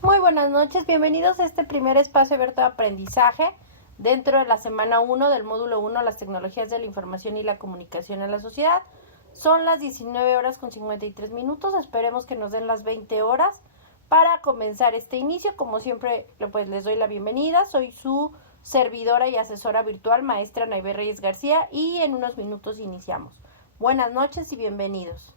Muy buenas noches, bienvenidos a este primer espacio abierto de aprendizaje dentro de la semana 1 del módulo 1, las tecnologías de la información y la comunicación en la sociedad. Son las 19 horas con 53 minutos, esperemos que nos den las 20 horas para comenzar este inicio. Como siempre, pues les doy la bienvenida, soy su servidora y asesora virtual, maestra Naive Reyes García, y en unos minutos iniciamos. Buenas noches y bienvenidos.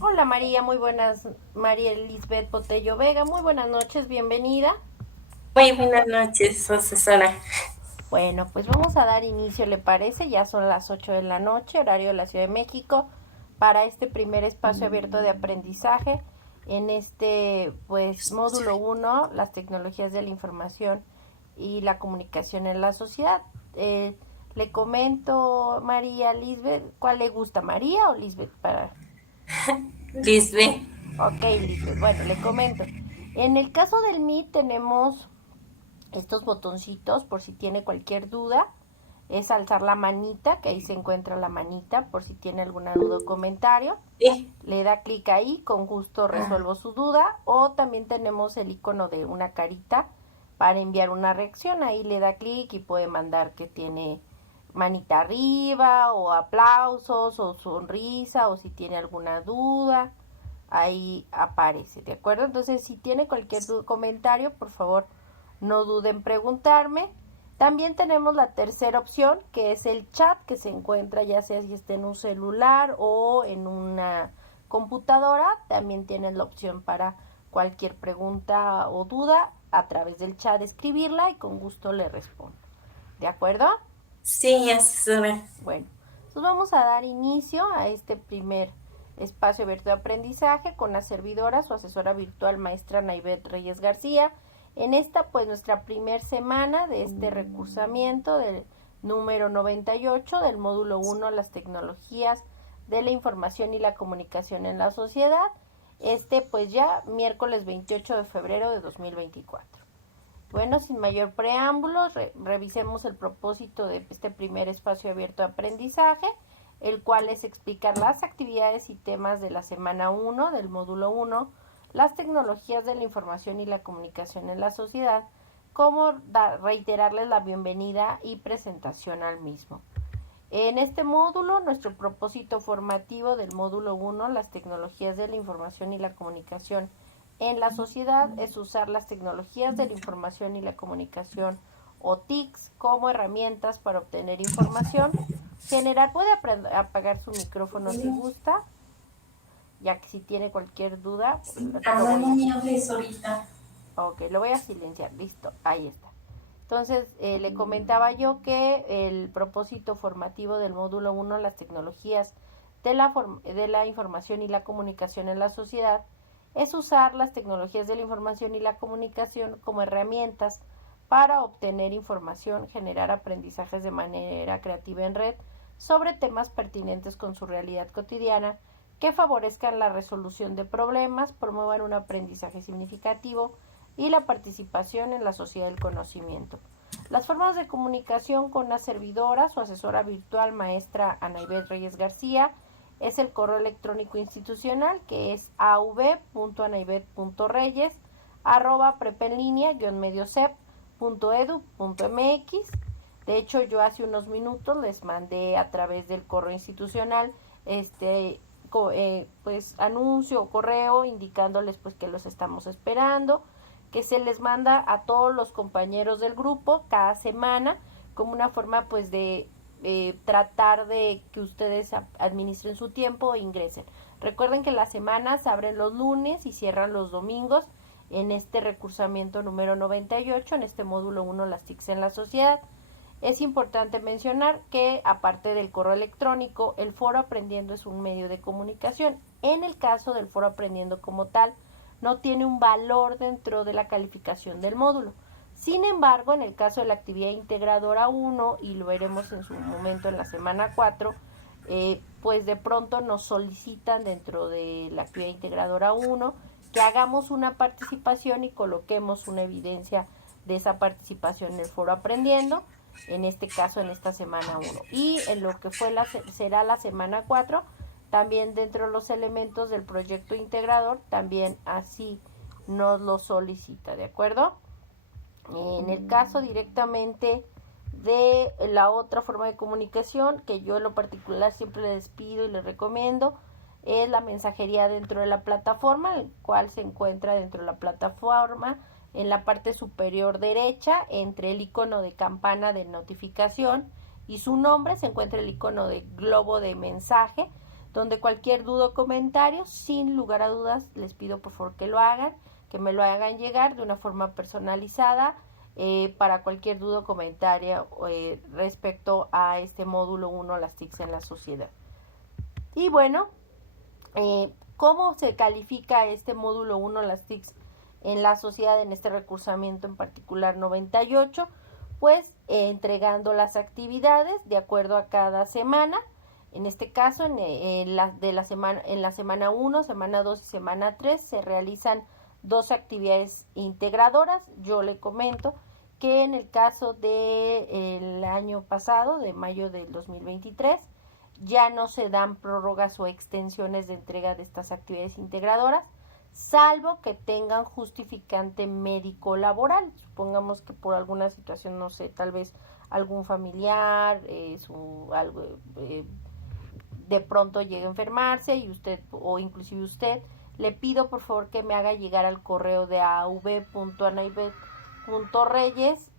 Hola María, muy buenas. María Lisbeth Botello Vega, muy buenas noches, bienvenida. Muy buenas noches, asesora. Bueno, pues vamos a dar inicio, ¿le parece? Ya son las 8 de la noche, horario de la Ciudad de México, para este primer espacio abierto de aprendizaje en este, pues, módulo 1, las tecnologías de la información y la comunicación en la sociedad. Le comento, María Lisbeth, ¿cuál le gusta, María o Lisbeth? Lisbe. Ok, Lisbeth, bueno, le comento. En el caso del Meet tenemos estos botoncitos por si tiene cualquier duda. Es alzar la manita, que ahí se encuentra la manita, por si tiene alguna duda o comentario. Sí. Le da clic ahí, con gusto resuelvo su duda. O también tenemos el icono de una carita para enviar una reacción. Ahí le da clic y puede mandar que tiene manita arriba, o aplausos, o sonrisa, o si tiene alguna duda. Ahí aparece, ¿de acuerdo? Entonces, si tiene cualquier comentario, por favor, no duden en preguntarme. También tenemos la tercera opción, que es el chat, que se encuentra ya sea si está en un celular o en una computadora. También tienes la opción para cualquier pregunta o duda a través del chat escribirla y con gusto le respondo. ¿De acuerdo? Sí, asesora. Bueno, entonces vamos a dar inicio a este primer espacio abierto de aprendizaje con la servidora, su asesora virtual, maestra Naibet Reyes García. En esta, pues, nuestra primer semana de este recursamiento del número 98 del módulo 1, las tecnologías de la información y la comunicación en la sociedad. Pues ya miércoles 28 de febrero de 2024. Bueno, sin mayor preámbulo, revisemos el propósito de este primer espacio abierto de aprendizaje, el cual es explicar las actividades y temas de la semana 1 del módulo 1, las tecnologías de la información y la comunicación en la sociedad, como reiterarles la bienvenida y presentación al mismo. En este módulo, nuestro propósito formativo del módulo 1, las tecnologías de la información y la comunicación en la sociedad, es usar las tecnologías de la información y la comunicación o TICs como herramientas para obtener información, generar, puede apagar su micrófono si gusta, ya que si tiene cualquier duda, No me hables ahorita. Ok, lo voy a silenciar, listo, ahí está. Entonces, le comentaba yo que el propósito formativo del módulo 1, las tecnologías de la información y la comunicación en la sociedad, es usar las tecnologías de la información y la comunicación como herramientas para obtener información, generar aprendizajes de manera creativa en red sobre temas pertinentes con su realidad cotidiana, que favorezcan la resolución de problemas, promuevan un aprendizaje significativo y la participación en la sociedad del conocimiento. Las formas de comunicación con la servidora, su asesora virtual, maestra Anaibet Reyes García, es el correo electrónico institucional, que es av.anaibet.reyes@prepenlinea-mediocep.edu.mx. De hecho, yo hace unos minutos les mandé a través del correo institucional pues anuncio o correo indicándoles pues que los estamos esperando, que se les manda a todos los compañeros del grupo cada semana como una forma pues de tratar de que ustedes administren su tiempo e ingresen. Recuerden que las semanas abren los lunes y cierran los domingos en este recursamiento número 98, en este módulo 1, las TICs en la sociedad. Es importante mencionar que, aparte del correo electrónico, el Foro Aprendiendo es un medio de comunicación. En el caso del Foro Aprendiendo como tal, no tiene un valor dentro de la calificación del módulo. Sin embargo, en el caso de la actividad integradora 1, y lo veremos en su momento en la semana 4, pues de pronto nos solicitan dentro de la actividad integradora 1 que hagamos una participación y coloquemos una evidencia de esa participación en el Foro Aprendiendo, en este caso en esta semana 1. Y en lo que será la semana 4, también dentro de los elementos del proyecto integrador, también así nos lo solicita, ¿de acuerdo? En el caso directamente de la otra forma de comunicación, que yo en lo particular siempre les pido y les recomiendo, es la mensajería dentro de la plataforma, el cual se encuentra dentro de la plataforma en la parte superior derecha, entre el icono de campana de notificación y su nombre, se encuentra el icono de globo de mensaje, donde cualquier duda o comentario, sin lugar a dudas, les pido por favor que lo hagan, que me lo hagan llegar de una forma personalizada, para cualquier duda o comentario respecto a este módulo 1, las TICs en la sociedad. Y bueno, ¿cómo se califica este módulo 1, las TICs en la sociedad, en este recursamiento en particular 98? Pues entregando las actividades de acuerdo a cada semana. En este caso, en la semana 1, semana 2 y semana 3 se realizan 2 actividades integradoras. Yo le comento que en el caso del año pasado, de mayo del 2023, ya no se dan prórrogas o extensiones de entrega de estas actividades integradoras, salvo que tengan justificante médico laboral. Supongamos que por alguna situación, no sé, tal vez algún familiar, de pronto llegue a enfermarse y usted, o inclusive usted, le pido por favor que me haga llegar al correo de av.anaibet.reyes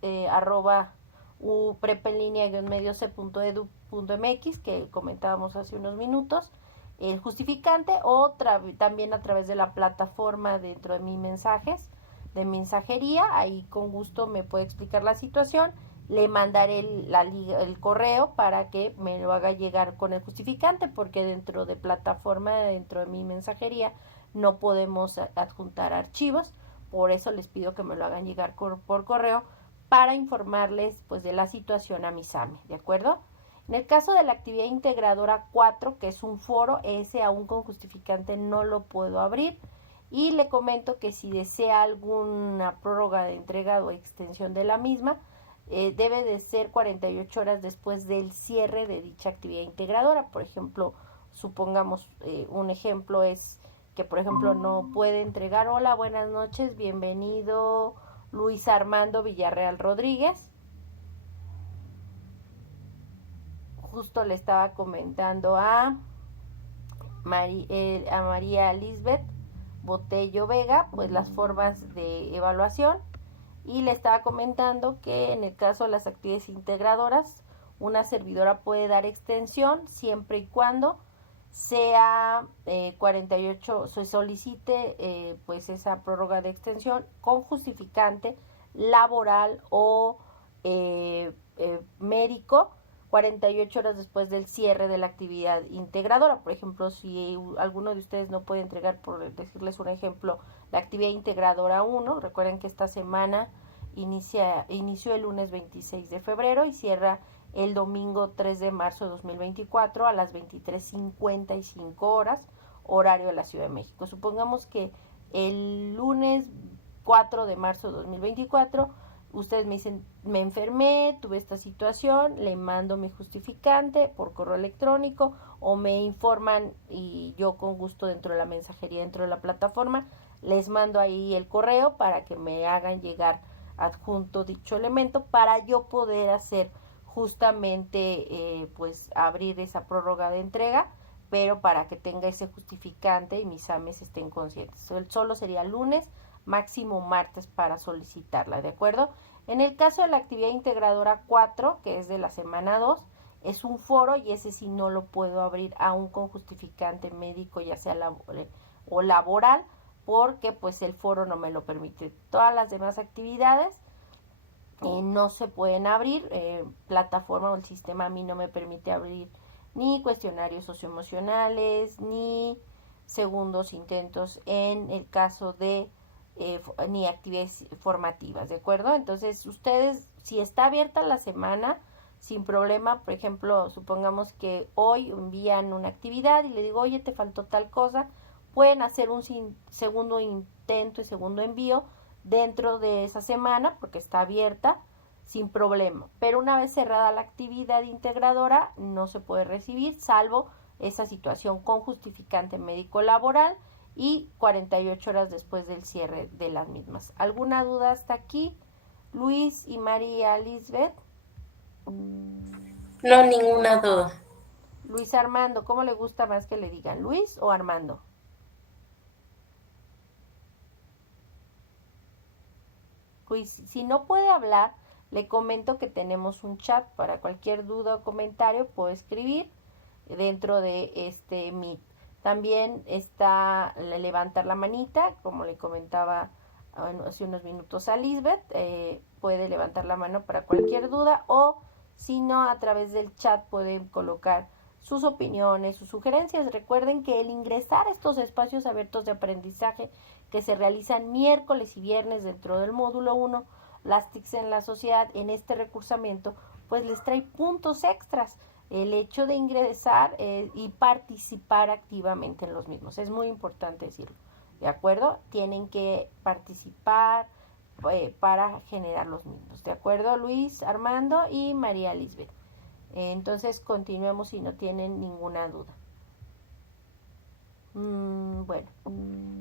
@prepenlinea-medioc.edu.mx, que comentábamos hace unos minutos, el justificante, o también a través de la plataforma dentro de mis mensajes, de mensajería. Ahí con gusto me puede explicar la situación, le mandaré el correo para que me lo haga llegar con el justificante, porque dentro de plataforma, dentro de mi mensajería, no podemos adjuntar archivos. Por eso les pido que me lo hagan llegar por correo, para informarles pues de la situación a mi SAME, ¿de acuerdo? En el caso de la actividad integradora 4, que es un foro, ese aún con justificante no lo puedo abrir, y le comento que si desea alguna prórroga de entrega o extensión de la misma, debe de ser 48 horas después del cierre de dicha actividad integradora. Por ejemplo, supongamos, un ejemplo es que, por ejemplo, no puede entregar: hola, buenas noches, bienvenido Luis Armando Villarreal Rodríguez. Justo le estaba comentando a María Lisbeth Botello Vega pues las formas de evaluación, y le estaba comentando que en el caso de las actividades integradoras, una servidora puede dar extensión siempre y cuando sea 48, se solicite pues esa prórroga de extensión con justificante laboral o médico, 48 horas después del cierre de la actividad integradora. Por ejemplo, si alguno de ustedes no puede entregar, por decirles un ejemplo, la actividad integradora 1, recuerden que esta semana inició el lunes 26 de febrero y cierra el domingo 3 de marzo de 2024 a las 23:55 horas, horario de la Ciudad de México. Supongamos que el lunes 4 de marzo de 2024 ustedes me dicen: me enfermé, tuve esta situación, le mando mi justificante por correo electrónico, o me informan y yo con gusto dentro de la mensajería, dentro de la plataforma, les mando ahí el correo para que me hagan llegar adjunto dicho elemento, para yo poder hacer justamente pues abrir esa prórroga de entrega, pero para que tenga ese justificante y mis AMES estén conscientes. Solo sería lunes, máximo martes, para solicitarla, ¿de acuerdo? En el caso de la actividad integradora 4, que es de la semana 2, es un foro, y ese sí no lo puedo abrir aún con justificante médico, ya sea o laboral, porque pues el foro no me lo permite. Todas las demás actividades no se pueden abrir, plataforma o el sistema a mí no me permite abrir ni cuestionarios socioemocionales, ni segundos intentos en el caso de ni actividades formativas, ¿de acuerdo? Entonces ustedes, si está abierta la semana, sin problema. Por ejemplo, supongamos que hoy envían una actividad y le digo: oye, te faltó tal cosa, pueden hacer un segundo intento y segundo envío dentro de esa semana, porque está abierta sin problema. Pero una vez cerrada la actividad integradora, no se puede recibir, salvo esa situación con justificante médico laboral y 48 horas después del cierre de las mismas. ¿Alguna duda hasta aquí, Luis y María Lisbeth? No, ninguna duda. Luis Armando, ¿cómo le gusta más que le digan, Luis o Armando? Luis, si no puede hablar, le comento que tenemos un chat para cualquier duda o comentario, puede escribir dentro de este Meet. También está levantar la manita, como le comentaba hace unos minutos a Lisbeth, puede levantar la mano para cualquier duda, o si no, a través del chat pueden colocar sus opiniones, sus sugerencias. Recuerden que el ingresar a estos espacios abiertos de aprendizaje que se realizan miércoles y viernes dentro del módulo 1, las TICs en la sociedad, en este recursamiento, pues les trae puntos extras el hecho de ingresar y participar activamente en los mismos. Es muy importante decirlo, ¿de acuerdo? Tienen que participar para generar los mismos, ¿de acuerdo? Luis, Armando y María Lisbeth. Entonces continuemos si no tienen ninguna duda. Bueno,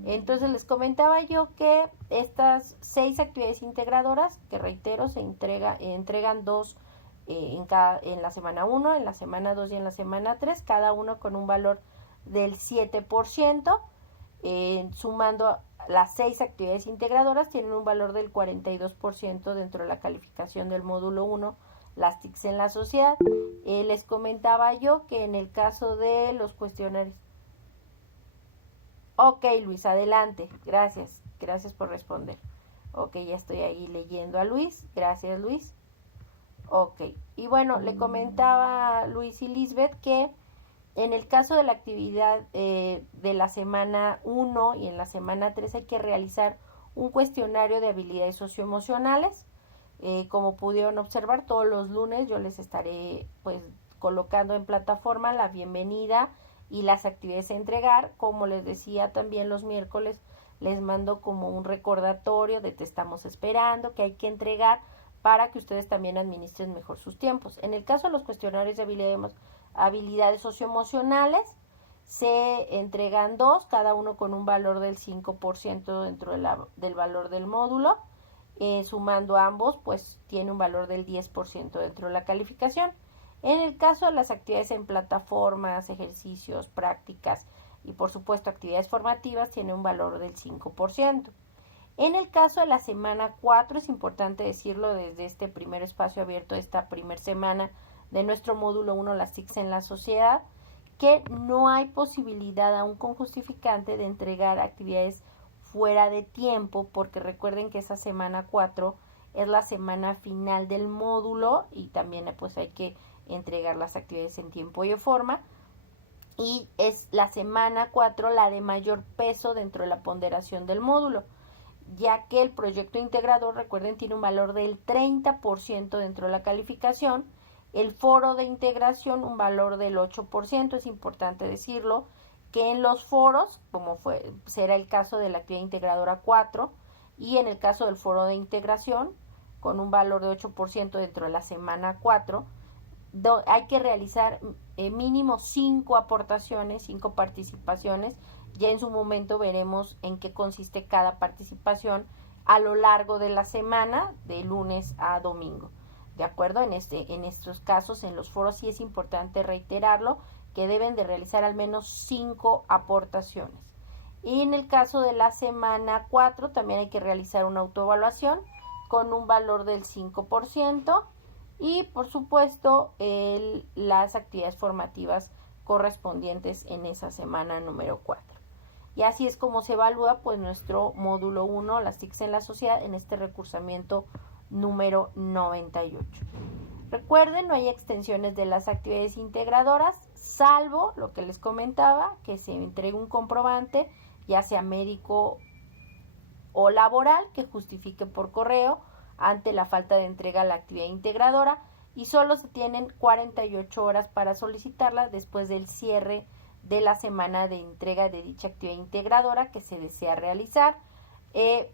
entonces les comentaba yo que estas 6 actividades integradoras, que reitero, se entregan 2 en la semana 1, en la semana 2 y en la semana 3, cada uno con un valor del 7%, sumando las 6 actividades integradoras tienen un valor del 42% dentro de la calificación del módulo 1, las TICs en la sociedad. Les comentaba yo que en el caso de los cuestionarios. Ok, Luis, adelante. Gracias por responder. Ok, ya estoy ahí leyendo a Luis. Gracias, Luis. Ok, y bueno, le comentaba Luis y Lisbeth que en el caso de la actividad de la semana 1 y en la semana 3 hay que realizar un cuestionario de habilidades socioemocionales. Como pudieron observar, todos los lunes yo les estaré pues colocando en plataforma la bienvenida y las actividades a entregar. Como les decía, también los miércoles les mando como un recordatorio de te estamos esperando, que hay que entregar para que ustedes también administren mejor sus tiempos. En el caso de los cuestionarios de habilidades socioemocionales, se entregan 2, cada uno con un valor del 5% dentro del valor del módulo. Sumando ambos, pues tiene un valor del 10% dentro de la calificación. En el caso de las actividades en plataformas, ejercicios, prácticas y por supuesto actividades formativas, tiene un valor del 5%. En el caso de la semana 4, es importante decirlo desde este primer espacio abierto, esta primera semana de nuestro módulo 1, las TICs en la sociedad, que no hay posibilidad aún con justificante de entregar actividades fuera de tiempo, porque recuerden que esa semana 4 es la semana final del módulo y también pues hay que entregar las actividades en tiempo y forma, y es la semana 4 la de mayor peso dentro de la ponderación del módulo, ya que el proyecto integrador, recuerden, tiene un valor del 30% dentro de la calificación, el foro de integración un valor del 8%, es importante decirlo, que en los foros, como será el caso de la actividad integradora 4, y en el caso del foro de integración, con un valor de 8% dentro de la semana 4, hay que realizar mínimo 5 aportaciones, 5 participaciones. Ya en su momento veremos en qué consiste cada participación a lo largo de la semana, de lunes a domingo. ¿De acuerdo? En estos casos, en los foros sí es importante reiterarlo, que deben de realizar al menos 5 aportaciones. Y en el caso de la semana 4 también hay que realizar una autoevaluación con un valor del 5% y por supuesto las actividades formativas correspondientes en esa semana número 4. Y así es como se evalúa pues nuestro módulo 1, las TICs en la sociedad, en este recursamiento número 98. Recuerden, no hay extensiones de las actividades integradoras, salvo lo que les comentaba, que se entregue un comprobante, ya sea médico o laboral, que justifique por correo ante la falta de entrega a la actividad integradora, y solo se tienen 48 horas para solicitarla después del cierre de la semana de entrega de dicha actividad integradora que se desea realizar.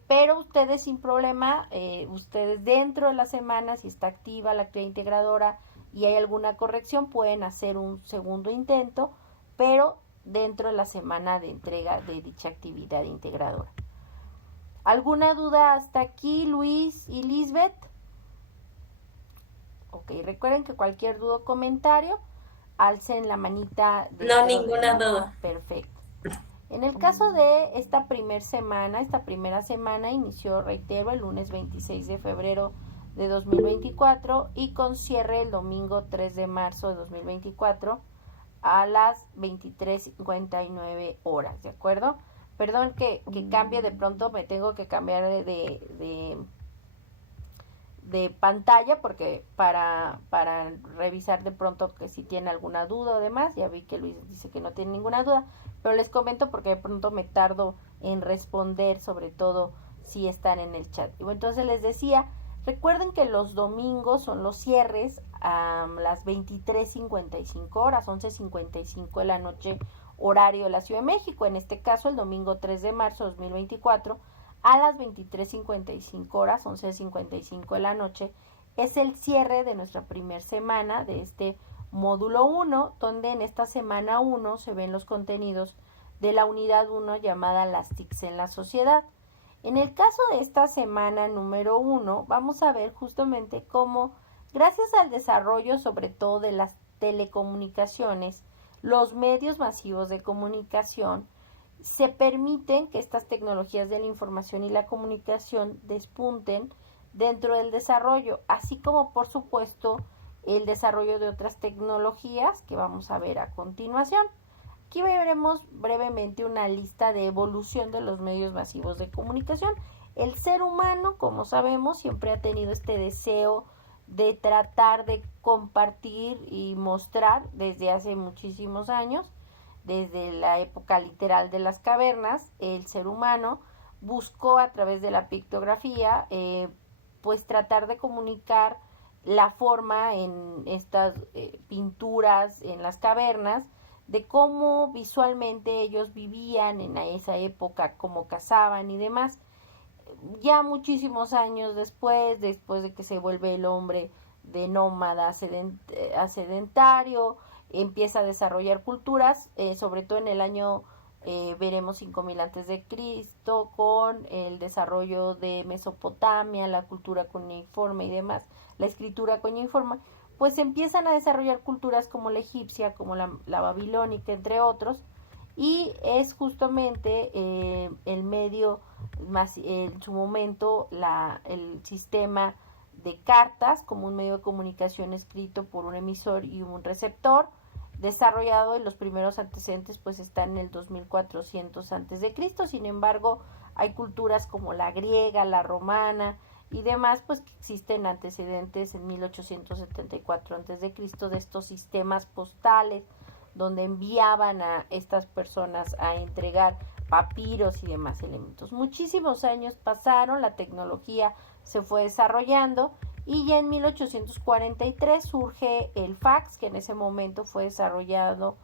Pero ustedes sin problema, ustedes dentro de la semana, si está activa la actividad integradora y hay alguna corrección, pueden hacer un segundo intento, pero dentro de la semana de entrega de dicha actividad integradora. ¿Alguna duda hasta aquí, Luis y Lisbeth? Ok, recuerden que cualquier duda o comentario, alcen la manita. No, ninguna duda. Perfecto. En el caso de esta primera semana inició, reitero, el lunes 26 de febrero de 2024 y con cierre el domingo 3 de marzo de 2024 a las 23:59 horas, ¿de acuerdo? Perdón que cambie de pronto, me tengo que cambiar de pantalla porque para revisar de pronto que si tiene alguna duda o demás. Ya vi que Luis dice que no tiene ninguna duda, pero les comento porque de pronto me tardo en responder, sobre todo si están en el chat. Y bueno, entonces les decía, recuerden que los domingos son los cierres a las 23:55 horas, 11:55 de la noche, horario de la Ciudad de México. En este caso, el domingo 3 de marzo de 2024, a las 23:55 horas, 11:55 de la noche, es el cierre de nuestra primera semana de este módulo 1, donde en esta semana 1 se ven los contenidos de la unidad 1 llamada las TICs en la sociedad. En el caso de esta semana número 1, vamos a ver justamente cómo, gracias al desarrollo sobre todo de las telecomunicaciones, los medios masivos de comunicación, se permiten que estas tecnologías de la información y la comunicación despunten dentro del desarrollo, así como por supuesto el desarrollo de otras tecnologías que vamos a ver a continuación. Aquí veremos brevemente una lista de evolución de los medios masivos de comunicación. El ser humano, como sabemos, siempre ha tenido este deseo de tratar de compartir y mostrar desde hace muchísimos años. Desde la época literal de las cavernas, el ser humano buscó a través de la pictografía pues tratar de comunicar la forma en estas pinturas en las cavernas, de cómo visualmente ellos vivían en esa época, cómo cazaban y demás. Ya muchísimos años después de que se vuelve el hombre de nómada a sedentario, empieza a desarrollar culturas, sobre todo en el año veremos 5000 antes de Cristo, con el desarrollo de Mesopotamia, la cultura cuneiforme y demás, la escritura cuneiforme, pues empiezan a desarrollar culturas como la egipcia, como la babilónica, entre otros, y es justamente el medio más en su momento el sistema de cartas como un medio de comunicación escrito por un emisor y un receptor, desarrollado, y los primeros antecedentes pues están en el 2400 antes de Cristo. Sin embargo, hay culturas como la griega, la romana y demás pues que existen antecedentes en 1874 antes de Cristo de estos sistemas postales donde enviaban a estas personas a entregar papiros y demás elementos. Muchísimos años pasaron, la tecnología se fue desarrollando y ya en 1843 surge el fax, que en ese momento fue desarrollado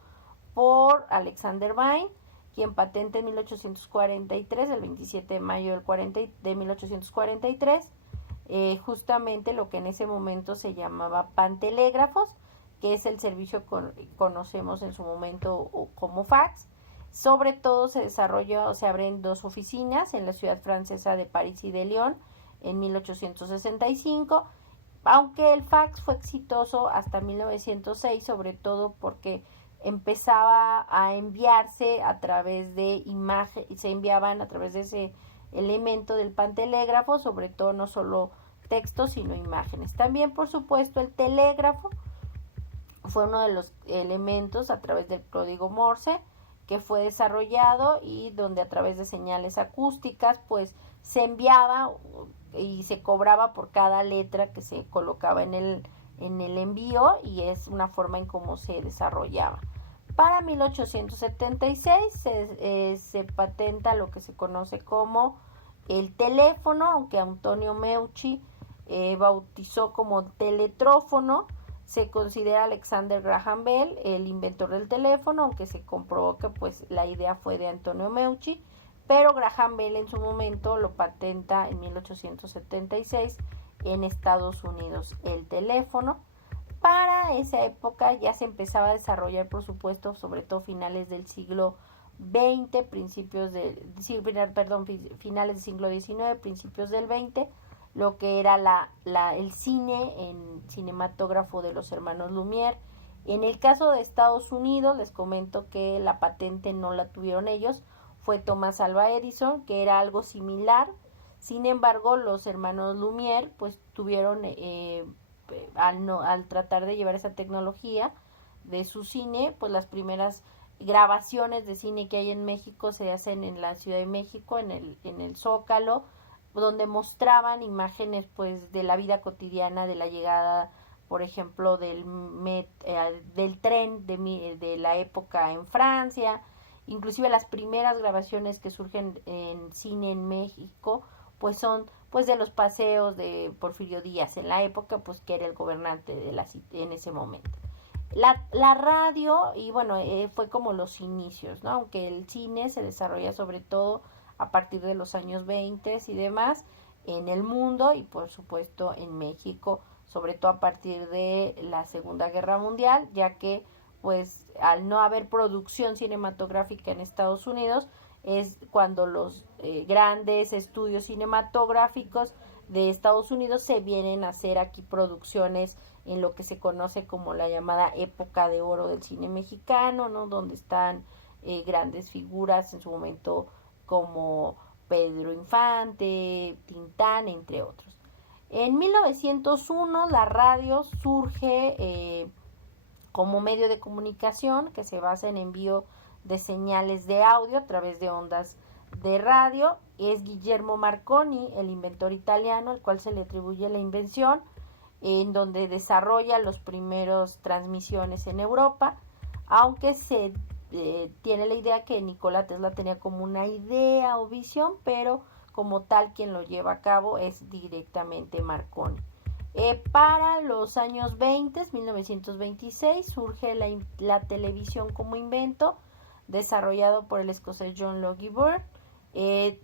por Alexander Vine, quien patenta en 1843, el 27 de mayo de 1843, justamente lo que en ese momento se llamaba pantelégrafos, que es el servicio que conocemos en su momento como fax. Sobre todo se abren 2 oficinas en la ciudad francesa de París y de Lyon en 1865, aunque el fax fue exitoso hasta 1906, sobre todo porque empezaba a enviarse a través de se enviaban a través de ese elemento del pantelégrafo, sobre todo no solo textos sino imágenes. También, por supuesto, el telégrafo fue uno de los elementos a través del código Morse que fue desarrollado y donde a través de señales acústicas pues se enviaba y se cobraba por cada letra que se colocaba en el envío, y es una forma en cómo se desarrollaba. Para 1876 se patenta lo que se conoce como el teléfono, aunque Antonio Meucci bautizó como teletrófono. Se considera Alexander Graham Bell el inventor del teléfono, aunque se comprobó que pues la idea fue de Antonio Meucci, pero Graham Bell en su momento lo patenta en 1876 en Estados Unidos el teléfono. Para esa época ya se empezaba a desarrollar, por supuesto, sobre todo finales del siglo XX, finales del siglo XIX, principios del XX, lo que era el cine en cinematógrafo de los hermanos Lumière. En el caso de Estados Unidos, les comento que la patente no la tuvieron ellos, fue Thomas Alva Edison, que era algo similar. Sin embargo, los hermanos Lumière pues tuvieron, al tratar de llevar esa tecnología de su cine, pues las primeras grabaciones de cine que hay en México se hacen en la Ciudad de México, en el Zócalo, donde mostraban imágenes pues de la vida cotidiana, de la llegada, por ejemplo, del tren de la época en Francia. Inclusive las primeras grabaciones que surgen en cine en México pues son pues de los paseos de Porfirio Díaz en la época, pues que era el gobernante en ese momento. La radio, y bueno, fue como los inicios, ¿no? Aunque el cine se desarrolla sobre todo a partir de los años 20 y demás en el mundo y por supuesto en México, sobre todo a partir de la Segunda Guerra Mundial, ya que pues al no haber producción cinematográfica en Estados Unidos, es cuando los grandes estudios cinematográficos de Estados Unidos se vienen a hacer aquí producciones en lo que se conoce como la llamada época de oro del cine mexicano, ¿no? Donde están grandes figuras en su momento como Pedro Infante, Tintán, entre otros. En 1901 la radio surge como medio de comunicación que se basa en envío de señales de audio a través de ondas de radio. Es Guillermo Marconi, el inventor italiano, al cual se le atribuye la invención, en donde desarrolla los primeros transmisiones en Europa, aunque se tiene la idea que Nikola Tesla tenía como una idea o visión, pero como tal quien lo lleva a cabo es directamente Marconi. Para los años 20, 1926, surge la televisión como invento, desarrollado por el escocés John Logie Baird.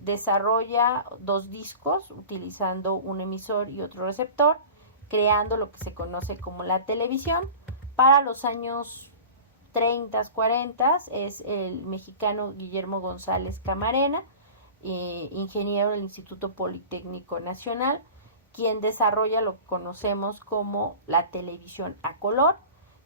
Desarrolla 2 discos utilizando un emisor y otro receptor, creando lo que se conoce como la televisión. Para los años 30, 40 es el mexicano Guillermo González Camarena, ingeniero del Instituto Politécnico Nacional, quien desarrolla lo que conocemos como la televisión a color,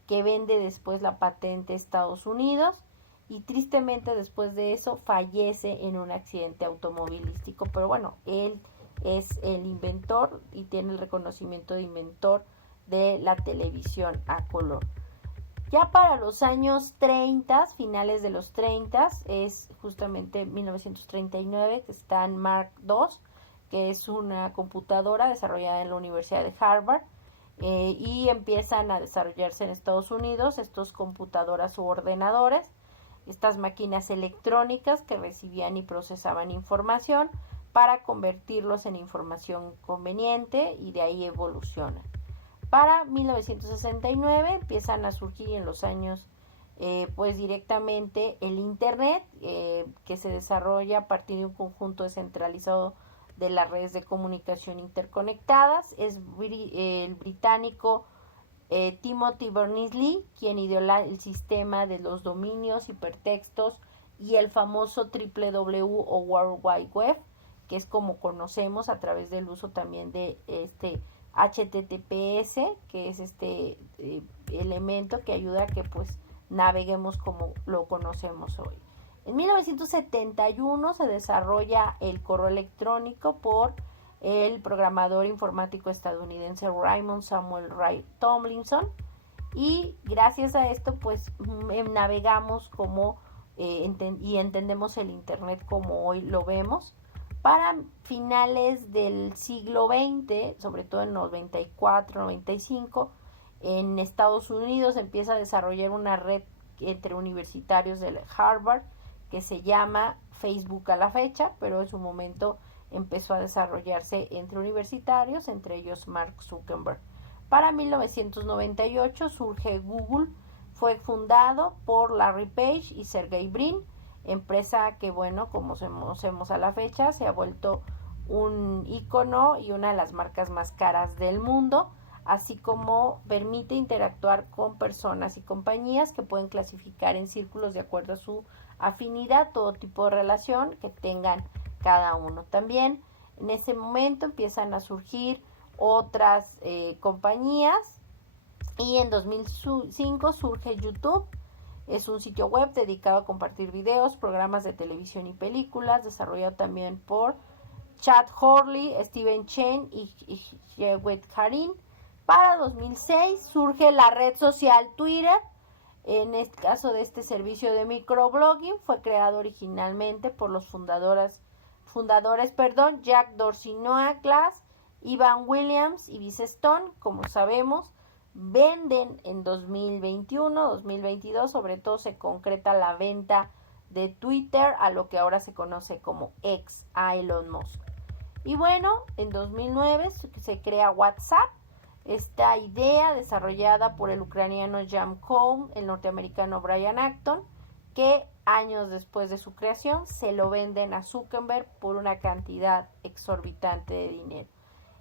que vende después la patente a Estados Unidos, y tristemente después de eso fallece en un accidente automovilístico, pero bueno, él es el inventor y tiene el reconocimiento de inventor de la televisión a color. Ya para los años 30, finales de los 30, es justamente 1939 que está en Mark II, que es una computadora desarrollada en la Universidad de Harvard, y empiezan a desarrollarse en Estados Unidos estos computadoras u ordenadores, estas máquinas electrónicas que recibían y procesaban información para convertirlos en información conveniente, y de ahí evolucionan. Para 1969 empiezan a surgir en los años pues directamente el Internet, que se desarrolla a partir de un conjunto descentralizado de las redes de comunicación interconectadas. Es el británico Timothy Berners-Lee quien ideó el sistema de los dominios, hipertextos y el famoso www o World Wide Web, que es como conocemos a través del uso también de este HTTPS, que es este elemento que ayuda a que pues naveguemos como lo conocemos hoy. En 1971 se desarrolla el correo electrónico por el programador informático estadounidense Raymond Samuel Wright Tomlinson, y gracias a esto pues navegamos como y entendemos el Internet como hoy lo vemos. Para finales del siglo XX, sobre todo en 94, 95, en Estados Unidos empieza a desarrollar una red entre universitarios de Harvard que se llama Facebook a la fecha, pero en su momento empezó a desarrollarse entre universitarios, entre ellos Mark Zuckerberg. Para 1998 surge Google, fue fundado por Larry Page y Sergey Brin, empresa que, bueno, como conocemos a la fecha, se ha vuelto un ícono y una de las marcas más caras del mundo, así como permite interactuar con personas y compañías que pueden clasificar en círculos de acuerdo a su afinidad, todo tipo de relación que tengan cada uno. También en ese momento empiezan a surgir otras compañías, y en 2005 surge YouTube, Es un sitio web dedicado a compartir videos, programas de televisión y películas, desarrollado también por Chad Hurley, Steven Chen y Jewett Karin. Para 2006 surge la red social Twitter. En este caso de este servicio de microblogging fue creado originalmente por los fundadores, Jack Dorsey, Noah Glass, Ivan Williams y Viz Stone. Como sabemos, venden en 2021, 2022, sobre todo se concreta la venta de Twitter a lo que ahora se conoce como X, a Elon Musk. Y bueno, en 2009 se crea WhatsApp, esta idea desarrollada por el ucraniano Jan Koum, el norteamericano Brian Acton, que años después de su creación se lo venden a Zuckerberg por una cantidad exorbitante de dinero.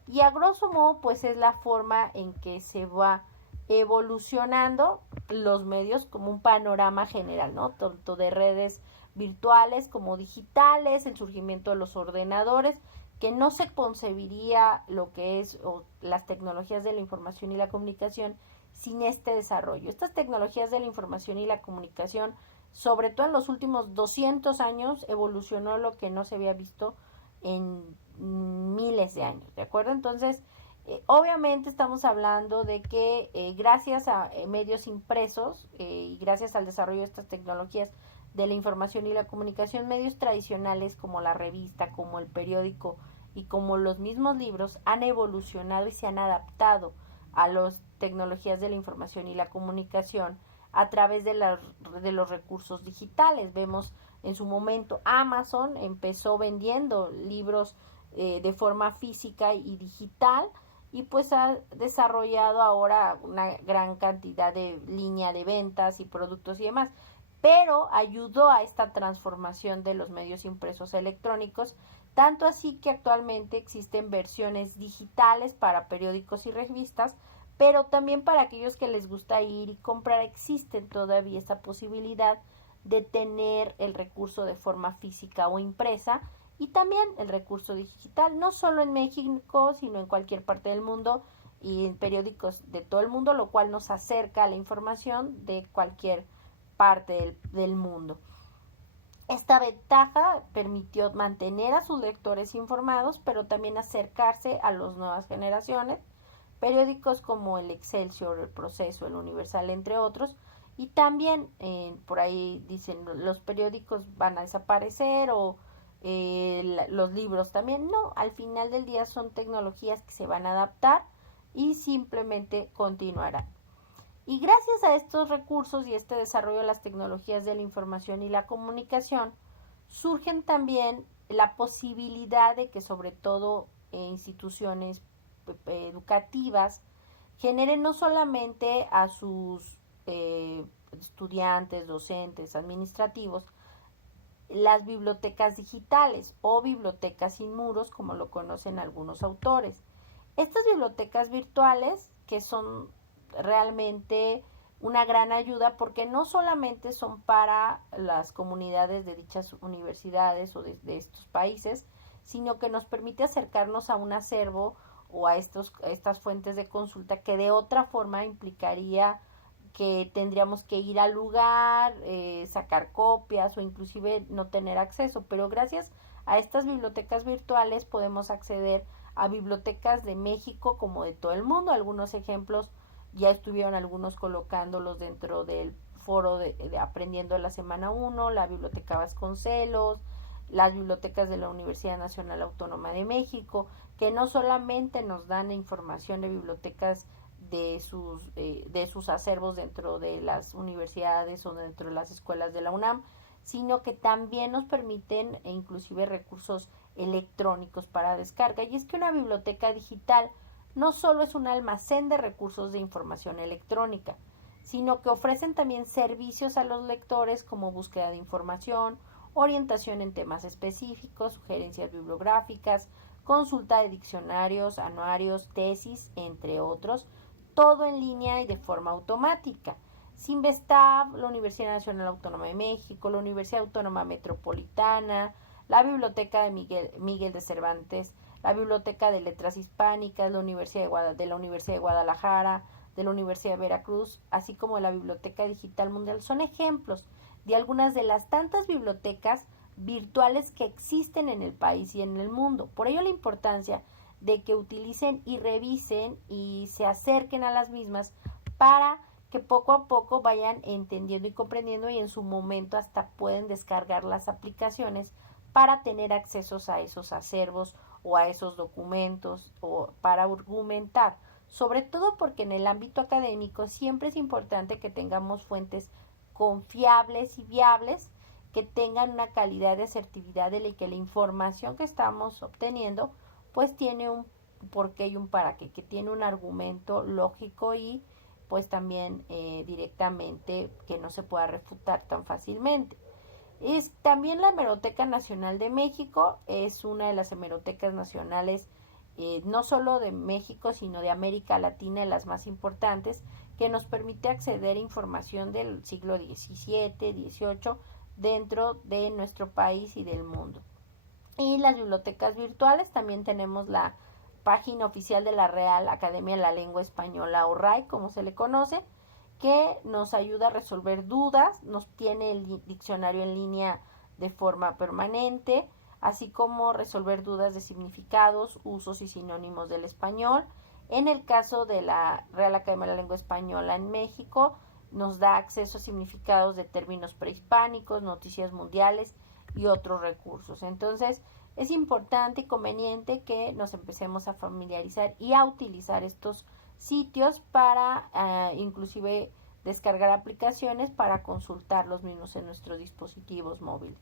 Y a grosso modo, pues es la forma en que se va evolucionando los medios como un panorama general, ¿no? Tanto de redes virtuales como digitales, el surgimiento de los ordenadores, que no se concebiría lo que es las tecnologías de la información y la comunicación sin este desarrollo. Estas tecnologías de la información y la comunicación, sobre todo en los últimos 200 años, evolucionó lo que no se había visto en miles de años, ¿de acuerdo? Entonces, obviamente estamos hablando de que gracias a medios impresos y gracias al desarrollo de estas tecnologías de la información y la comunicación, medios tradicionales como la revista, como el periódico y como los mismos libros han evolucionado y se han adaptado a las tecnologías de la información y la comunicación a través de los recursos digitales. Vemos en su momento Amazon empezó vendiendo libros de forma física y digital, y pues ha desarrollado ahora una gran cantidad de línea de ventas y productos y demás, pero ayudó a esta transformación de los medios impresos electrónicos, tanto así que actualmente existen versiones digitales para periódicos y revistas, pero también para aquellos que les gusta ir y comprar existe todavía esa posibilidad de tener el recurso de forma física o impresa, y también el recurso digital, no solo en México, sino en cualquier parte del mundo y en periódicos de todo el mundo, lo cual nos acerca a la información de cualquier parte del mundo. Esta ventaja permitió mantener a sus lectores informados, pero también acercarse a las nuevas generaciones. Periódicos como el Excelsior, el Proceso, el Universal, entre otros. Y también por ahí dicen los periódicos van a desaparecer o los libros también. No, al final del día son tecnologías que se van a adaptar y simplemente continuarán. Y gracias a estos recursos y este desarrollo de las tecnologías de la información y la comunicación, surgen también la posibilidad de que sobre todo instituciones educativas generen no solamente a sus estudiantes, docentes, administrativos, las bibliotecas digitales o bibliotecas sin muros, como lo conocen algunos autores. Estas bibliotecas virtuales, que son realmente una gran ayuda porque no solamente son para las comunidades de dichas universidades o de estos países, sino que nos permite acercarnos a un acervo o a estas fuentes de consulta que de otra forma implicaría que tendríamos que ir al lugar, sacar copias o inclusive no tener acceso, pero gracias a estas bibliotecas virtuales podemos acceder a bibliotecas de México como de todo el mundo. Algunos ejemplos ya estuvieron algunos colocándolos dentro del foro de Aprendiendo la Semana 1, la Biblioteca Vasconcelos, las bibliotecas de la Universidad Nacional Autónoma de México, que no solamente nos dan información de bibliotecas de sus acervos dentro de las universidades o dentro de las escuelas de la UNAM, sino que también nos permiten inclusive recursos electrónicos para descarga. Y es que una biblioteca digital no solo es un almacén de recursos de información electrónica, sino que ofrecen también servicios a los lectores como búsqueda de información, orientación en temas específicos, sugerencias bibliográficas, consulta de diccionarios, anuarios, tesis, entre otros, todo en línea y de forma automática. Sinvestab, la Universidad Nacional Autónoma de México, la Universidad Autónoma Metropolitana, la Biblioteca de Miguel de Cervantes, la Biblioteca de Letras Hispánicas, la Universidad de Guadalajara, de la Universidad de Veracruz, así como la Biblioteca Digital Mundial, son ejemplos de algunas de las tantas bibliotecas virtuales que existen en el país y en el mundo. Por ello la importancia de que utilicen y revisen y se acerquen a las mismas para que poco a poco vayan entendiendo y comprendiendo, y en su momento hasta pueden descargar las aplicaciones para tener accesos a esos acervos o a esos documentos o para argumentar. Sobre todo porque en el ámbito académico siempre es importante que tengamos fuentes confiables y viables, que tengan una calidad de asertividad y que la información que estamos obteniendo pues tiene un porqué y un para qué, que tiene un argumento lógico y pues también directamente que no se pueda refutar tan fácilmente. También la Hemeroteca Nacional de México es una de las hemerotecas nacionales no solo de México, sino de América Latina, de las más importantes, que nos permite acceder a información del siglo XVII, XVIII dentro de nuestro país y del mundo. Y las bibliotecas virtuales, también tenemos la página oficial de la Real Academia de la Lengua Española, o RAE, como se le conoce, que nos ayuda a resolver dudas, nos tiene el diccionario en línea de forma permanente, así como resolver dudas de significados, usos y sinónimos del español. En el caso de la Real Academia de la Lengua Española en México, nos da acceso a significados de términos prehispánicos, noticias mundiales y otros recursos. Entonces, es importante y conveniente que nos empecemos a familiarizar y a utilizar estos sitios para inclusive descargar aplicaciones para consultar los mismos en nuestros dispositivos móviles.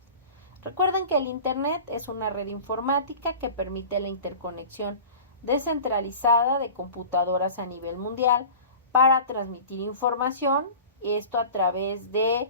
Recuerden que el Internet es una red informática que permite la interconexión descentralizada de computadoras a nivel mundial para transmitir información, esto a través de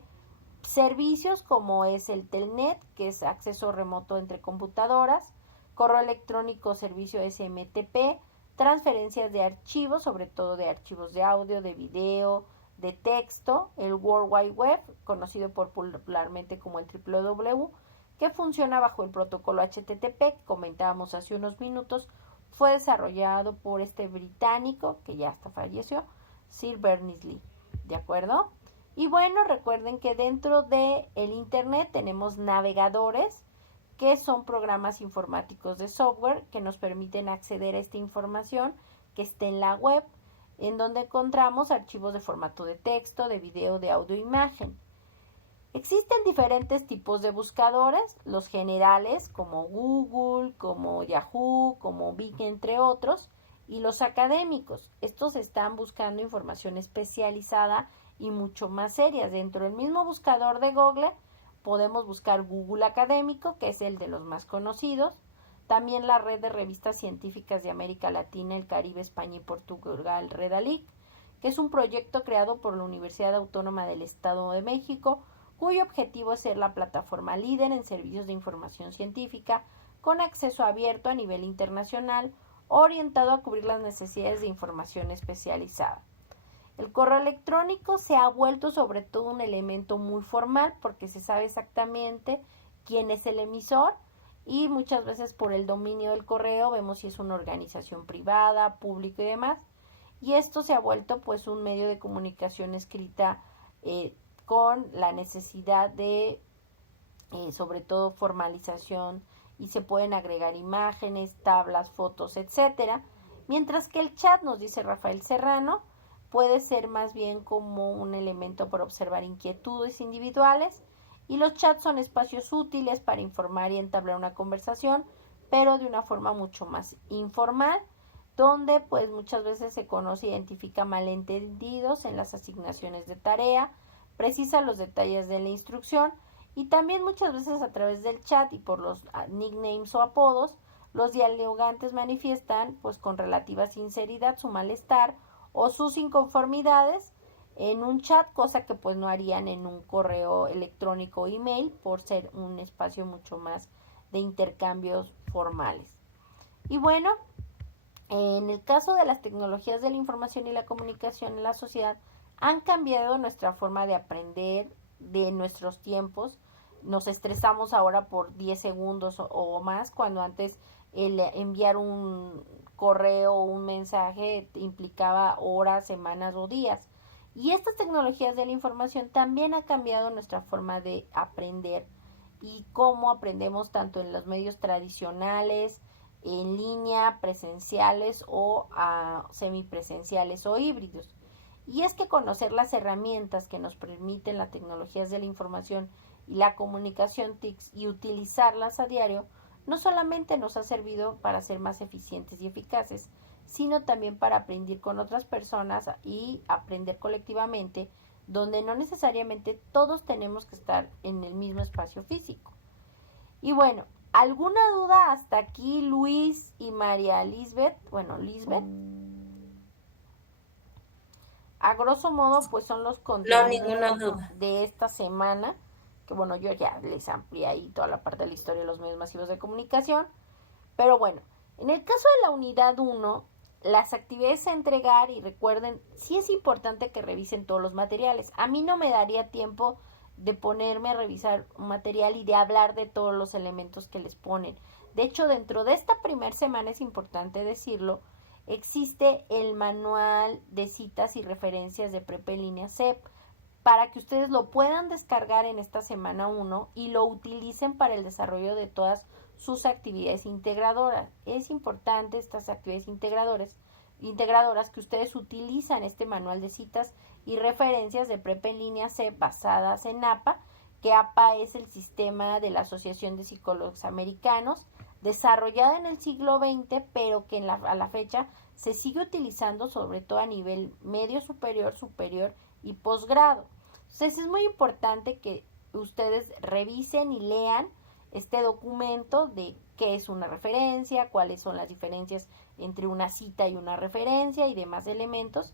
servicios como es el Telnet, que es acceso remoto entre computadoras, correo electrónico, servicio SMTP, transferencias de archivos, sobre todo de archivos de audio, de video, de texto, el World Wide Web, conocido popularmente como el www, que funciona bajo el protocolo HTTP, que comentábamos hace unos minutos. Fue desarrollado por este británico, que ya hasta falleció, Sir Berners-Lee, ¿de acuerdo? Y bueno, recuerden que dentro de el Internet tenemos navegadores, que son programas informáticos de software que nos permiten acceder a esta información que está en la web, en donde encontramos archivos de formato de texto, de video, de audio e imagen. Existen diferentes tipos de buscadores, los generales como Google, como Yahoo, como Bing, entre otros, y los académicos. Estos están buscando información especializada y mucho más serias. Dentro del mismo buscador de Google podemos buscar Google Académico, que es el de los más conocidos. También la red de revistas científicas de América Latina, el Caribe, España y Portugal, Redalic, que es un proyecto creado por la Universidad Autónoma del Estado de México, cuyo objetivo es ser la plataforma líder en servicios de información científica con acceso abierto a nivel internacional, orientado a cubrir las necesidades de información especializada. El correo electrónico se ha vuelto sobre todo un elemento muy formal porque se sabe exactamente quién es el emisor y muchas veces por el dominio del correo vemos si es una organización privada, público y demás. Y esto se ha vuelto pues un medio de comunicación escrita con la necesidad de sobre todo formalización, y se pueden agregar imágenes, tablas, fotos, etcétera. Mientras que el chat, nos dice Rafael Serrano, puede ser más bien como un elemento para observar inquietudes individuales, y los chats son espacios útiles para informar y entablar una conversación, pero de una forma mucho más informal, donde pues muchas veces se conoce e identifica malentendidos en las asignaciones de tarea, precisa los detalles de la instrucción, y también muchas veces a través del chat y por los nicknames o apodos, los dialogantes manifiestan pues con relativa sinceridad su malestar o sus inconformidades en un chat, cosa que pues no harían en un correo electrónico o email por ser un espacio mucho más de intercambios formales. Y bueno, en el caso de las tecnologías de la información y la comunicación en la sociedad, han cambiado nuestra forma de aprender de nuestros tiempos, nos estresamos ahora por 10 segundos o más, cuando antes el enviar un correo o un mensaje implicaba horas, semanas o días. Y estas tecnologías de la información también han cambiado nuestra forma de aprender y cómo aprendemos tanto en los medios tradicionales, en línea, presenciales o semipresenciales o híbridos. Y es que conocer las herramientas que nos permiten las tecnologías de la información y la comunicación TICs y utilizarlas a diario no solamente nos ha servido para ser más eficientes y eficaces, sino también para aprender con otras personas y aprender colectivamente, donde no necesariamente todos tenemos que estar en el mismo espacio físico. Y bueno, ¿alguna duda hasta aquí, Luis y María Lisbeth? Bueno, Lisbeth. A grosso modo, pues son los No, ninguna contenidos duda. de esta semana, que bueno, yo ya les amplié ahí toda la parte de la historia de los medios masivos de comunicación, pero bueno, en el caso de la unidad 1, las actividades a entregar, y recuerden, sí es importante que revisen todos los materiales. A mí no me daría tiempo de ponerme a revisar un material y de hablar de todos los elementos que les ponen. De hecho, dentro de esta primera semana, es importante decirlo, existe el manual de citas y referencias de Prepa en línea CEP para que ustedes lo puedan descargar en esta semana 1 y lo utilicen para el desarrollo de todas sus actividades integradoras. Es importante estas actividades integradoras que ustedes utilizan este manual de citas y referencias de Prepa en línea CEP basadas en APA, que APA es el sistema de la Asociación de Psicólogos Americanos, desarrollada en el siglo XX, pero que a la fecha se sigue utilizando sobre todo a nivel medio superior, superior y posgrado. Entonces es muy importante que ustedes revisen y lean este documento de qué es una referencia, cuáles son las diferencias entre una cita y una referencia y demás elementos.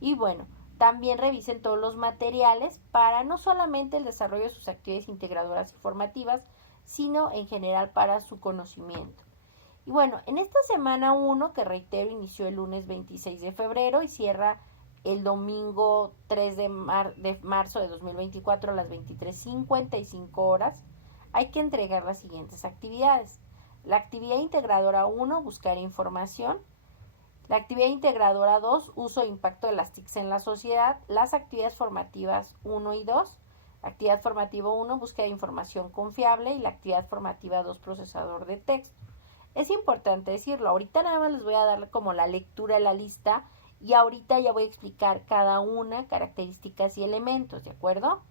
Y bueno, también revisen todos los materiales para no solamente el desarrollo de sus actividades integradoras y formativas, sino en general para su conocimiento. Y bueno, en esta semana 1, que reitero, inició el lunes 26 de febrero y cierra el domingo 3 de marzo de 2024 a las 23:55 horas, hay que entregar las siguientes actividades. La actividad integradora 1, buscar información. La actividad integradora 2, uso e impacto de las TICs en la sociedad. Las actividades formativas 1 y 2. Actividad formativa 1, búsqueda de información confiable, y la actividad formativa 2, procesador de texto. Es importante decirlo, ahorita nada más les voy a dar como la lectura de la lista y ahorita ya voy a explicar cada una, características y elementos, ¿de acuerdo?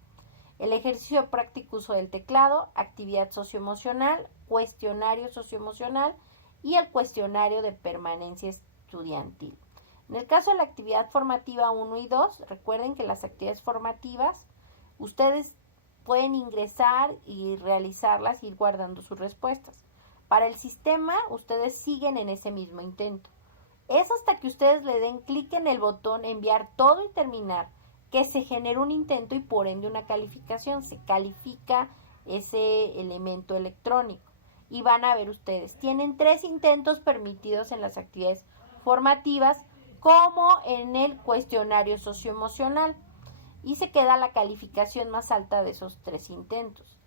El ejercicio práctico, uso del teclado, actividad socioemocional, cuestionario socioemocional y el cuestionario de permanencia estudiantil. En el caso de la actividad formativa 1 y 2, recuerden que las actividades formativas ustedes pueden ingresar y realizarlas y ir guardando sus respuestas. Para el sistema, ustedes siguen en ese mismo intento. Es hasta que ustedes le den clic en el botón enviar todo y terminar que se genera un intento y por ende una calificación. Se califica ese elemento electrónico. Y van a ver ustedes, tienen 3 intentos permitidos en las actividades formativas como en el cuestionario socioemocional. Y se queda la calificación más alta de esos 3 intentos.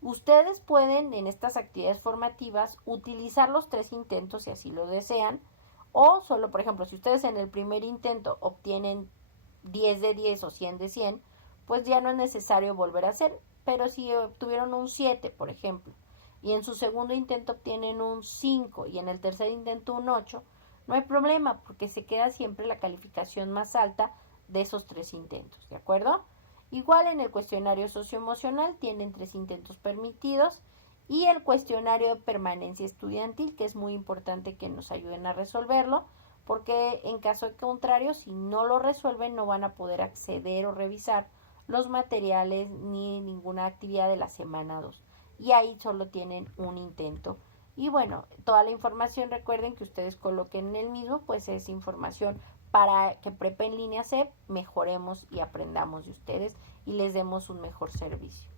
Ustedes pueden en estas actividades formativas utilizar los 3 intentos si así lo desean, o solo, por ejemplo, si ustedes en el primer intento obtienen 10 de 10 o 100 de 100, pues ya no es necesario volver a hacer. Pero si obtuvieron un 7, por ejemplo, y en su segundo intento obtienen un 5 y en el tercer intento un 8, no hay problema porque se queda siempre la calificación más alta de esos 3 intentos, ¿de acuerdo? Igual en el cuestionario socioemocional tienen 3 intentos permitidos y el cuestionario de permanencia estudiantil, que es muy importante que nos ayuden a resolverlo, porque en caso contrario, si no lo resuelven, no van a poder acceder o revisar los materiales ni ninguna actividad de la semana 2. Y ahí solo tienen un intento. Y bueno, toda la información, recuerden que ustedes coloquen en el mismo, pues es información para que Prepa en línea CEP mejoremos y aprendamos de ustedes y les demos un mejor servicio.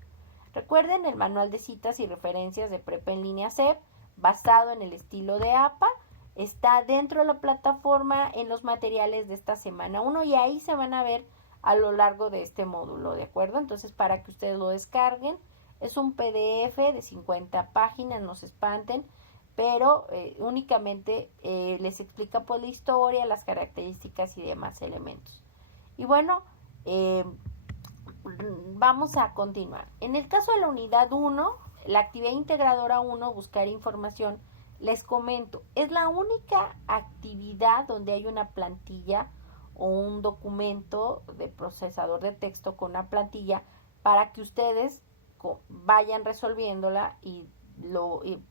Recuerden el manual de citas y referencias de Prepa en línea CEP, basado en el estilo de APA, está dentro de la plataforma en los materiales de esta semana 1 y ahí se van a ver a lo largo de este módulo, ¿de acuerdo? Entonces, para que ustedes lo descarguen Es un PDF de 50 páginas, no se espanten, pero únicamente les explica pues la historia, las características y demás elementos. Y bueno, vamos a continuar. En el caso de la unidad 1, la actividad integradora 1, buscar información, les comento, es la única actividad donde hay una plantilla o un documento de procesador de texto con una plantilla para que ustedes vayan resolviéndola y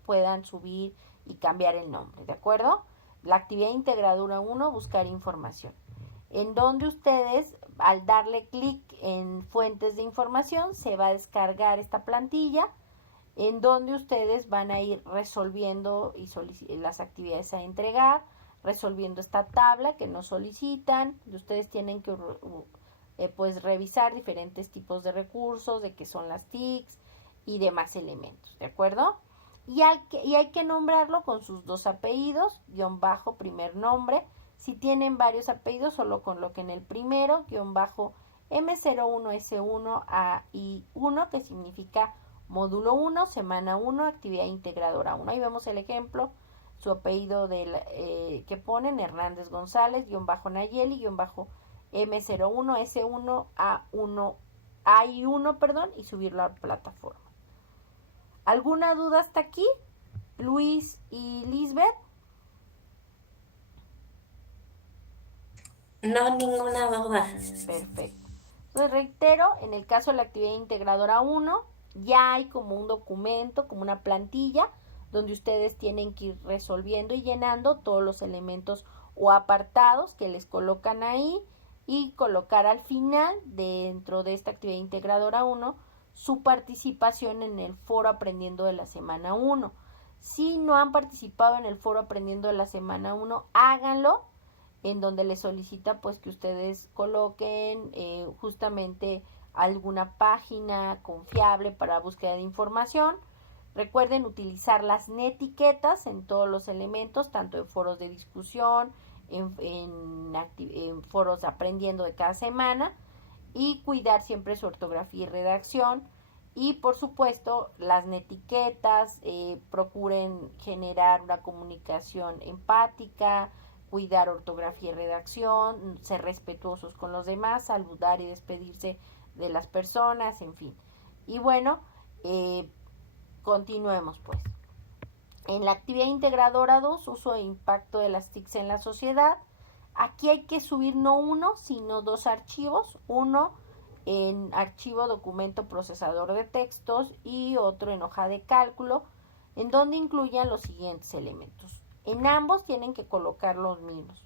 puedan subir y cambiar el nombre, ¿de acuerdo? La actividad integradora 1, buscar información, en donde ustedes, al darle clic en fuentes de información, se va a descargar esta plantilla, en donde ustedes van a ir resolviendo las actividades a entregar, resolviendo esta tabla que nos solicitan. Ustedes tienen que pues revisar diferentes tipos de recursos, de qué son las TICs y demás elementos, ¿de acuerdo? Y hay que nombrarlo con sus 2 apellidos, guión bajo, primer nombre. Si tienen varios apellidos, solo coloquen el primero, guión bajo M01S1AI1, que significa módulo 1, semana 1, actividad integradora 1. Ahí vemos el ejemplo, su apellido que ponen, Hernández González, guión bajo Nayeli, guión bajo M01S1A1AI1, perdón, y subirlo a la plataforma. ¿Alguna duda hasta aquí? Luis y Lisbeth. No, ninguna duda. Perfecto. Entonces reitero, en el caso de la actividad integradora 1, ya hay como un documento, como una plantilla, donde ustedes tienen que ir resolviendo y llenando todos los elementos o apartados que les colocan ahí, y colocar al final, dentro de esta actividad integradora 1, su participación en el foro aprendiendo de la semana 1. Si no han participado en el foro aprendiendo de la semana 1, háganlo, en donde les solicita pues que ustedes coloquen justamente alguna página confiable para búsqueda de información. Recuerden utilizar las netiquetas en todos los elementos, tanto en foros de discusión, en foros aprendiendo de cada semana, y cuidar siempre su ortografía y redacción. Y por supuesto, las netiquetas, procuren generar una comunicación empática, cuidar ortografía y redacción, ser respetuosos con los demás, saludar y despedirse de las personas, en fin. Y bueno, continuemos pues. En la actividad integradora 2, uso e impacto de las TICs en la sociedad. Aquí hay que subir no uno, sino 2 archivos. Uno en archivo documento procesador de textos y otro en hoja de cálculo, en donde incluyan los siguientes elementos. En ambos tienen que colocar los mismos.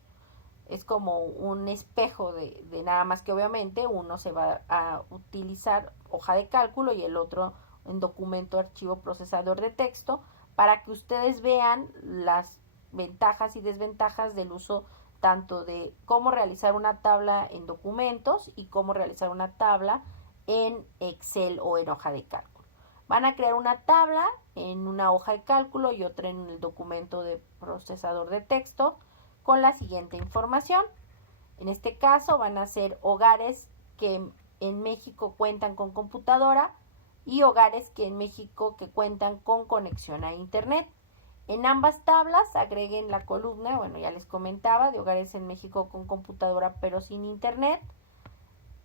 Es como un espejo de nada más que obviamente uno se va a utilizar hoja de cálculo y el otro en documento archivo procesador de texto, para que ustedes vean las ventajas y desventajas del uso tanto de cómo realizar una tabla en documentos y cómo realizar una tabla en Excel o en hoja de cálculo. Van a crear una tabla en una hoja de cálculo y otra en el documento de procesador de texto con la siguiente información. En este caso van a ser hogares que en México cuentan con computadora y hogares que en México que cuentan con conexión a internet. En ambas tablas agreguen la columna, bueno, ya les comentaba, de hogares en México con computadora pero sin internet.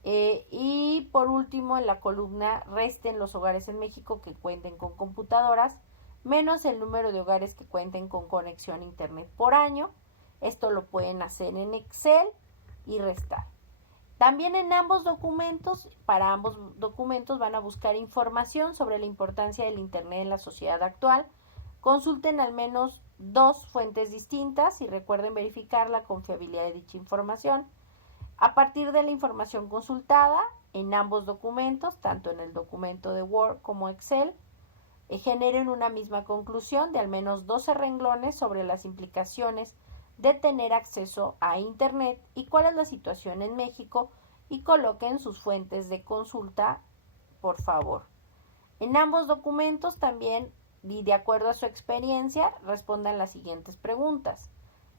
Y por último, en la columna resten los hogares en México que cuenten con computadoras, menos el número de hogares que cuenten con conexión a internet por año. Esto lo pueden hacer en Excel y restar. También en ambos documentos, para ambos documentos van a buscar información sobre la importancia del internet en la sociedad actual. Consulten al menos 2 fuentes distintas y recuerden verificar la confiabilidad de dicha información. A partir de la información consultada en ambos documentos, tanto en el documento de Word como Excel, generen una misma conclusión de al menos 12 renglones sobre las implicaciones de tener acceso a Internet y cuál es la situación en México, y coloquen sus fuentes de consulta, por favor. En ambos documentos también, y de acuerdo a su experiencia, respondan las siguientes preguntas.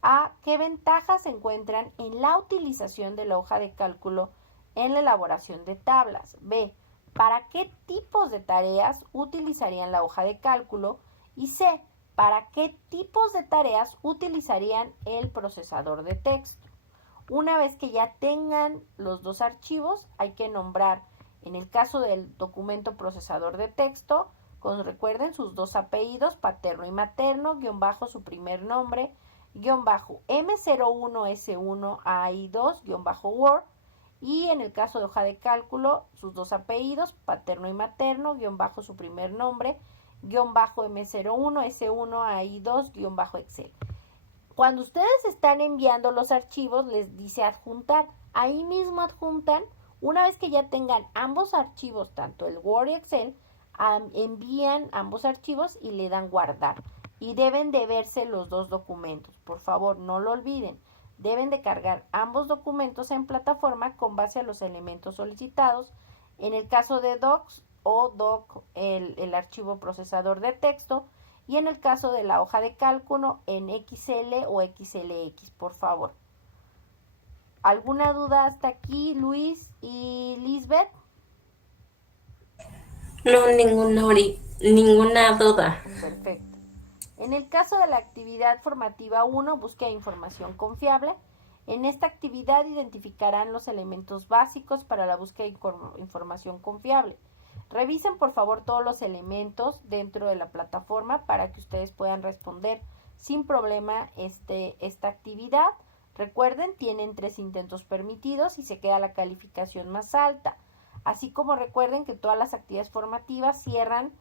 A. ¿Qué ventajas se encuentran en la utilización de la hoja de cálculo en la elaboración de tablas? B. ¿para qué tipos de tareas utilizarían la hoja de cálculo? Y C, ¿para qué tipos de tareas utilizarían el procesador de texto? Una vez que ya tengan los dos archivos, hay que nombrar, en el caso del documento procesador de texto, recuerden sus dos apellidos, paterno y materno, guión bajo su primer nombre, guión bajo M01S1AI2, guión bajo Word, y en el caso de hoja de cálculo, sus dos apellidos, paterno y materno, guión bajo su primer nombre, guión bajo M01S1AI2, guión bajo Excel. Cuando ustedes están enviando los archivos, les dice adjuntar. Ahí mismo adjuntan. Una vez que ya tengan ambos archivos, tanto el Word y Excel, envían ambos archivos y le dan guardar. Y deben de verse los dos documentos. Por favor, no lo olviden. Deben de cargar ambos documentos en plataforma con base a los elementos solicitados. En el caso de Docs o Doc, el archivo procesador de texto. Y en el caso de la hoja de cálculo, en XL o XLX, por favor. ¿Alguna duda hasta aquí, Luis y Lisbeth? No, ninguna duda. Perfecto. En el caso de la actividad formativa 1, búsqueda de información confiable. En esta actividad identificarán los elementos básicos para la búsqueda de información confiable. Revisen por favor todos los elementos dentro de la plataforma para que ustedes puedan responder sin problema esta actividad. Recuerden, tienen 3 intentos permitidos y se queda la calificación más alta. Así como recuerden que todas las actividades formativas cierran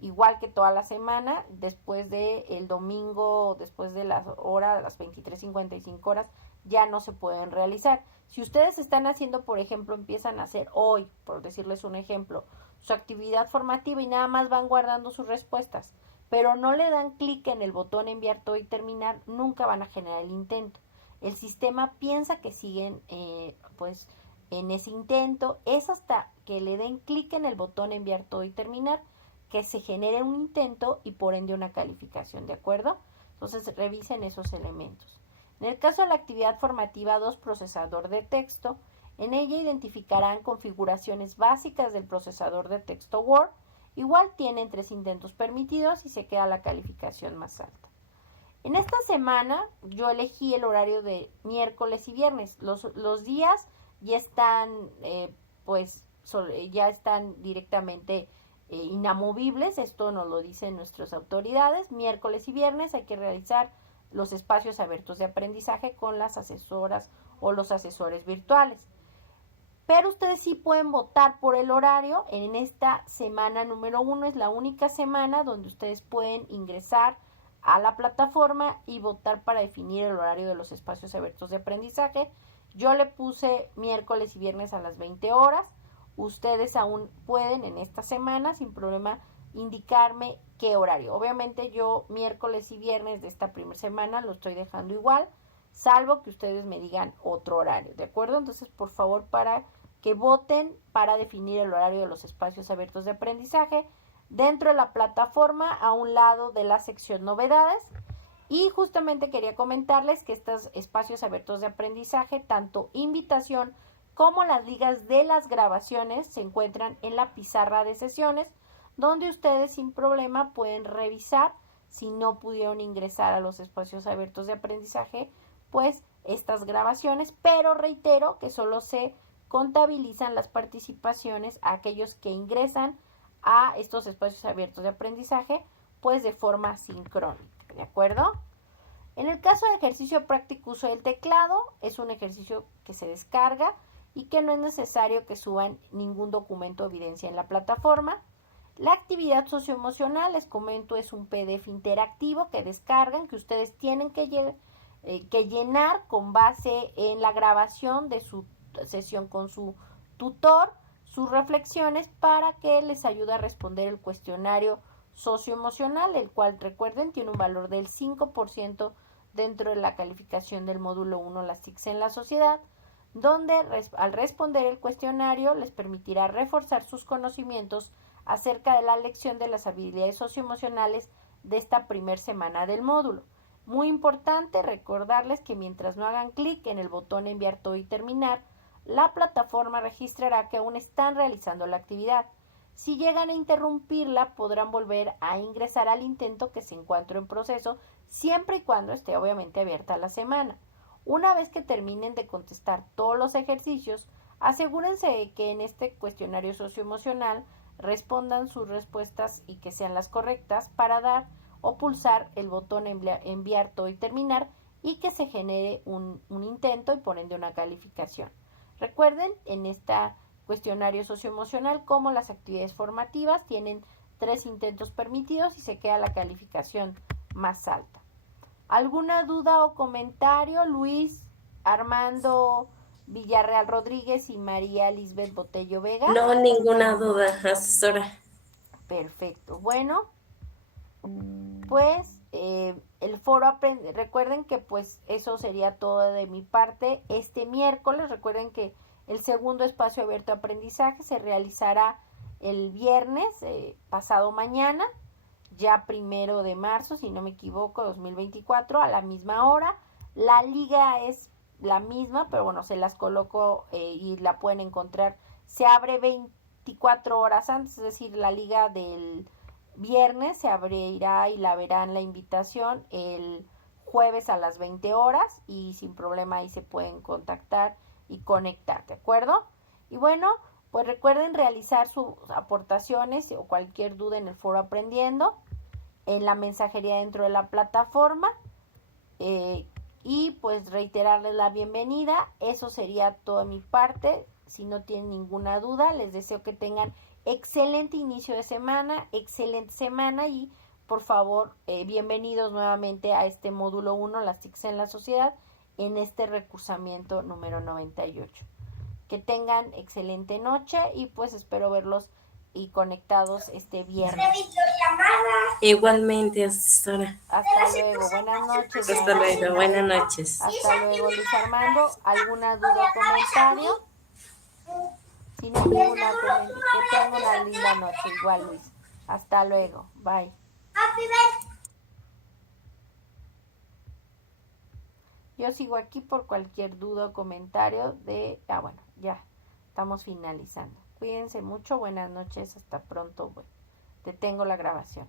igual que toda la semana, después del domingo, después de las horas, de las 23:55 horas, ya no se pueden realizar. Si ustedes están haciendo, por ejemplo, empiezan a hacer hoy, por decirles un ejemplo, su actividad formativa y nada más van guardando sus respuestas, pero no le dan clic en el botón enviar todo y terminar, nunca van a generar el intento. El sistema piensa que siguen en ese intento. Es hasta que le den clic en el botón enviar todo y terminar que se genere un intento y por ende una calificación, ¿de acuerdo? Entonces revisen esos elementos. En el caso de la actividad formativa 2, procesador de texto, en ella identificarán configuraciones básicas del procesador de texto Word. Igual tienen 3 intentos permitidos y se queda la calificación más alta. En esta semana yo elegí el horario de miércoles y viernes. Los días ya están, ya están directamente inamovibles. Esto nos lo dicen nuestras autoridades. Miércoles y viernes hay que realizar los espacios abiertos de aprendizaje con las asesoras o los asesores virtuales. Pero ustedes sí pueden votar por el horario. En esta semana número 1 es la única semana donde ustedes pueden ingresar a la plataforma y votar para definir el horario de los espacios abiertos de aprendizaje. Yo le puse miércoles y viernes a las 20 horas. Ustedes aún pueden en esta semana sin problema indicarme qué horario. Obviamente yo miércoles y viernes de esta primera semana lo estoy dejando igual, salvo que ustedes me digan otro horario, ¿de acuerdo? Entonces, por favor, para que voten para definir el horario de los espacios abiertos de aprendizaje dentro de la plataforma a un lado de la sección novedades. Y justamente quería comentarles que estos espacios abiertos de aprendizaje, tanto invitación como las ligas de las grabaciones, se encuentran en la pizarra de sesiones, donde ustedes sin problema pueden revisar si no pudieron ingresar a los espacios abiertos de aprendizaje, pues estas grabaciones, pero reitero que solo se contabilizan las participaciones a aquellos que ingresan a estos espacios abiertos de aprendizaje, pues de forma sincrónica, ¿de acuerdo? En el caso de ejercicio práctico uso del teclado, es un ejercicio que se descarga y que no es necesario que suban ningún documento o evidencia en la plataforma. La actividad socioemocional, les comento, es un PDF interactivo que descargan, que ustedes tienen que llenar con base en la grabación de su sesión con su tutor, sus reflexiones para que les ayude a responder el cuestionario socioemocional, el cual, recuerden, tiene un valor del 5% dentro de la calificación del módulo 1, las TICs en la sociedad, donde al responder el cuestionario les permitirá reforzar sus conocimientos acerca de la lección de las habilidades socioemocionales de esta primera semana del módulo. Muy importante recordarles que mientras no hagan clic en el botón enviar todo y terminar, la plataforma registrará que aún están realizando la actividad. Si llegan a interrumpirla, podrán volver a ingresar al intento que se encuentra en proceso, siempre y cuando esté obviamente abierta la semana. Una vez que terminen de contestar todos los ejercicios, asegúrense de que en este cuestionario socioemocional respondan sus respuestas y que sean las correctas para dar o pulsar el botón enviar todo y terminar y que se genere un intento y por ende una calificación. Recuerden, en esta cuestionario socioemocional, como las actividades formativas tienen 3 intentos permitidos y se queda la calificación más alta. ¿Alguna duda o comentario? Luis Armando Villarreal Rodríguez y María Lisbeth Botello Vega. No, ninguna duda, asesora. Perfecto. Bueno, pues el foro recuerden que pues eso sería todo de mi parte este miércoles. Recuerden que el segundo espacio abierto de aprendizaje se realizará el viernes pasado mañana, ya 1 de marzo, si no me equivoco, 2024, a la misma hora. La liga es la misma, pero bueno, se las coloco y la pueden encontrar. Se abre 24 horas antes, es decir, la liga del viernes se abrirá y la verán la invitación el jueves a las 20 horas y sin problema ahí se pueden contactar y conectar, ¿de acuerdo? Y bueno, pues recuerden realizar sus aportaciones o cualquier duda en el foro Aprendiendo, en la mensajería dentro de la plataforma y pues reiterarles la bienvenida. Eso sería toda mi parte. Si no tienen ninguna duda, les deseo que tengan excelente inicio de semana, excelente semana y por favor, bienvenidos nuevamente a este módulo 1, las TICs en la sociedad, en este recursamiento número 98. Que tengan excelente noche y pues espero verlos y conectados este viernes. Igualmente, asesora. Hasta luego, buenas noches. Hasta luego, buenas noches. Hasta luego, Luis Armando. ¿Alguna duda o comentario? Si no hay ninguna, que tengan una linda noche. Igual, Luis. Hasta luego. Bye. Yo sigo aquí por cualquier duda o comentario de... bueno, ya estamos finalizando. Cuídense mucho. Buenas noches. Hasta pronto. Detengo la grabación.